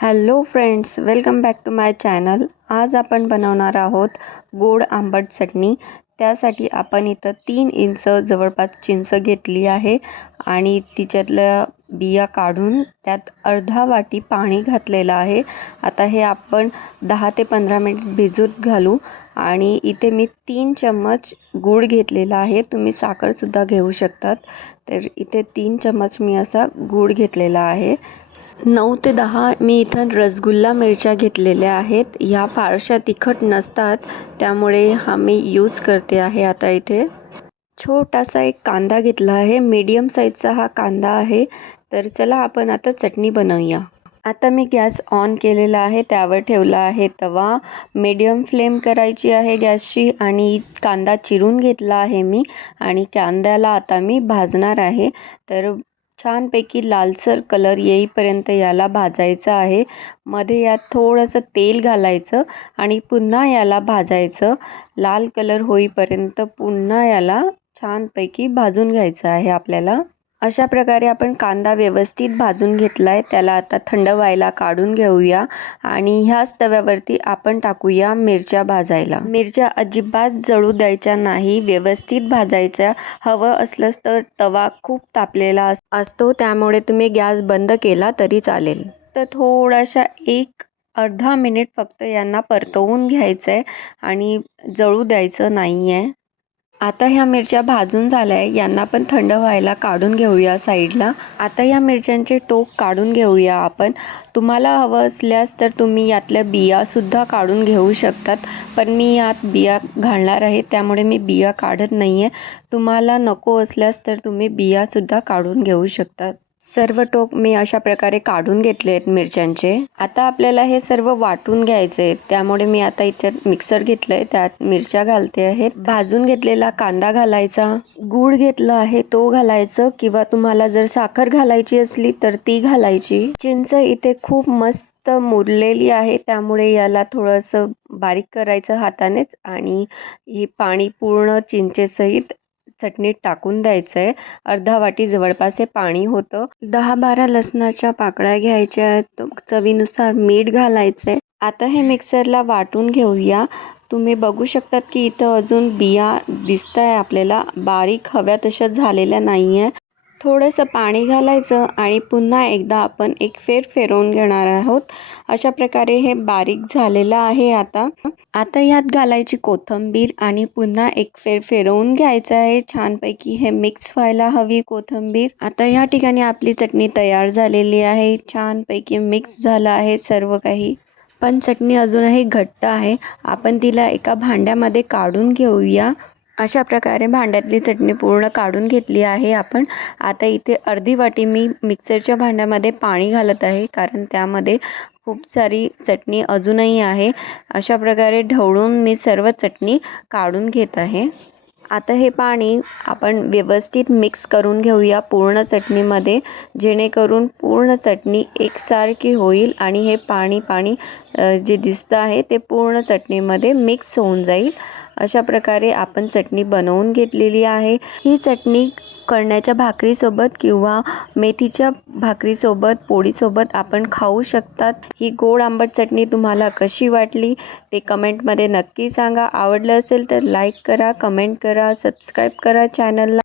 Hello friends welcome back to my channel आज आपण बनवणार आहोत गोड आंबट चटणी. त्यासाठी आपण इथं तीन इंच जवळपास चिंच घेतली आहे आणि तिच्यातल्या बिया काढून त्यात अर्धा वाटी पाणी घातलेलं आहे. आता हे आपण दहा ते पंधरा मिनिट भिजत घालू आणि इथे मी तीन चम्मच गूळ घेतलेला आहे. तुम्ही साखरसुद्धा घेऊ शकतात. तर इथे तीन चम्मच मी असा गूळ घेतलेला आहे. नऊ ते दहा मी इथं रसगुल्ला मिरच्या घेतलेल्या आहेत. ह्या फारशा तिखट नसतात त्यामुळे हा मी यूज करते आहे आता इथे. छोटासा एक कांदा घेतला आहे. मीडियम साईजचा हा कांदा आहे. तर चला आपण आता चटणी बनवूया. आता मी गॅस ऑन केलेला आहे. त्यावर ठेवला आहे तवा. मीडियम फ्लेम करायची आहे गॅसची आणि कांदा चिरून घेतला आहे मी. आणि कांद्याला आता मी भाजणार आहे. तर छानपैकी लालसर कलर येईपर्यंत याला भाजायचं आहे. मध्ये यात थोडंसं तेल घालायचं आणि पुन्हा याला भाजायचं. लाल कलर होईपर्यंत पुन्हा याला छानपैकी भाजून घ्यायचं आहे आपल्याला. अशा प्रकारे आपण कांदा व्यवस्थित भाजून घेतला आहे त्याला आता थंड व्हायला काढून घेऊया आणि ह्याच तव्यावरती आपण टाकूया मिरच्या भाजायला. मिरच्या अजिबात जळू द्यायच्या नाही. व्यवस्थित भाजायच्या. हवं असलंच तर तवा खूप तापलेला अस असतो. त्यामुळे तुम्ही गॅस बंद केला तरी चालेल. तर थोडाशा एक अर्धा मिनिट फक्त यांना परतवून घ्यायचं आहे आणि जळू द्यायचं नाही आहे आता ह्या मिरच्या भाजून झाल्या आहे यांना पण थंड व्हायला काढून घेऊया साईडला. आता ह्या मिरच्यांचे टोक काढून घेऊया आपण. तुम्हाला हवं असल्यास तर तुम्ही यातल्या बियासुद्धा काढून घेऊ शकतात. पण मी यात बिया घालणार आहे त्यामुळे मी बिया काढत नाही आहे तुम्हाला नको असल्यास तर तुम्ही बियासुद्धा काढून घेऊ शकतात. सर्व टोक मी अशा प्रकारे काढून घेतले आहेत मिरच्यांचे. आता आपल्याला हे सर्व वाटून घ्यायचे आहे त्यामुळे मी आता इथे मिक्सर घेतलं आहे त्यात मिरच्या घालते आहेत भाजून घेतलेला कांदा घालायचा. गूळ घेतला आहे तो घालायचं. किंवा तुम्हाला जर साखर घालायची असली तर ती घालायची. चिंच इथे खूप मस्त मुरलेली आहे. त्यामुळे याला थोडंसं बारीक करायचं हातानेच. आणि ही पाणी पूर्ण चिंचेसहित चटणीत टाकून द्यायचं आहे अर्धा वाटी जवळपास हे पाणी होतं. दहा बारा लसणाच्या पाकळ्या घ्यायच्या आहेत. चवीनुसार मीठ घालायचं आहे आता हे मिक्सरला वाटून घेऊया. तुम्ही बघू शकतात की इथं अजून बिया दिसत आहे आपल्याला. बारीक हव्या तशा झालेल्या नाही आहे थोडंसं पाणी घालायचं आणि पुन्हा एकदा आपण एक फेर फिरवून घेणार आहोत. अशा प्रकारे हे बारीक झालेलं आहे आता. आता यात घालायची कोथिंबीर आणि पुन्हा एक फेर फेरवून घ्यायचं आहे. छानपैकी हे मिक्स व्हायला हवी कोथिंबीर. आता या ठिकाणी आपली चटणी तयार झालेली आहे. छानपैकी मिक्स झालं आहे सर्व काही. पण चटणी अजूनही घट्ट आहे. आपण तिला एका भांड्यामध्ये काढून घेऊया. अशा प्रकारे भांड्यातली चटणी पूर्ण काढून घेतली आहे. आपण आता इथे अर्धी वाटी मी मिक्सरच्या भांड्यामध्ये पाणी घालत आहे कारण त्यामध्ये खूप सारी चटणी अजूनही आहे. अशा प्रकारे ढवळून मी सर्व चटणी काढून घेत आहे. आता हे पाणी आपण व्यवस्थित मिक्स करून घेऊया पूर्ण चटणीमध्ये जेणेकरून पूर्ण चटणी एकसारखी होईल आणि हे पाणी पाणी जे दिसतं आहे ते पूर्ण चटणीमध्ये मिक्स होऊन जाईल. अशा प्रकारे आपण चटणी बनवून घेतलेली आहे. ही चटणी कळण्याच्या भाकरीसोबत किंवा मेथीच्या भाकरीसोबत पोळीसोबत आपण खाऊ शकतात. ही गोड आंबट चटणी तुम्हाला कशी वाटली ते कमेंटमध्ये नक्की सांगा. आवडलं असेल तर लाईक करा कमेंट करा सबस्क्राईब करा चॅनलला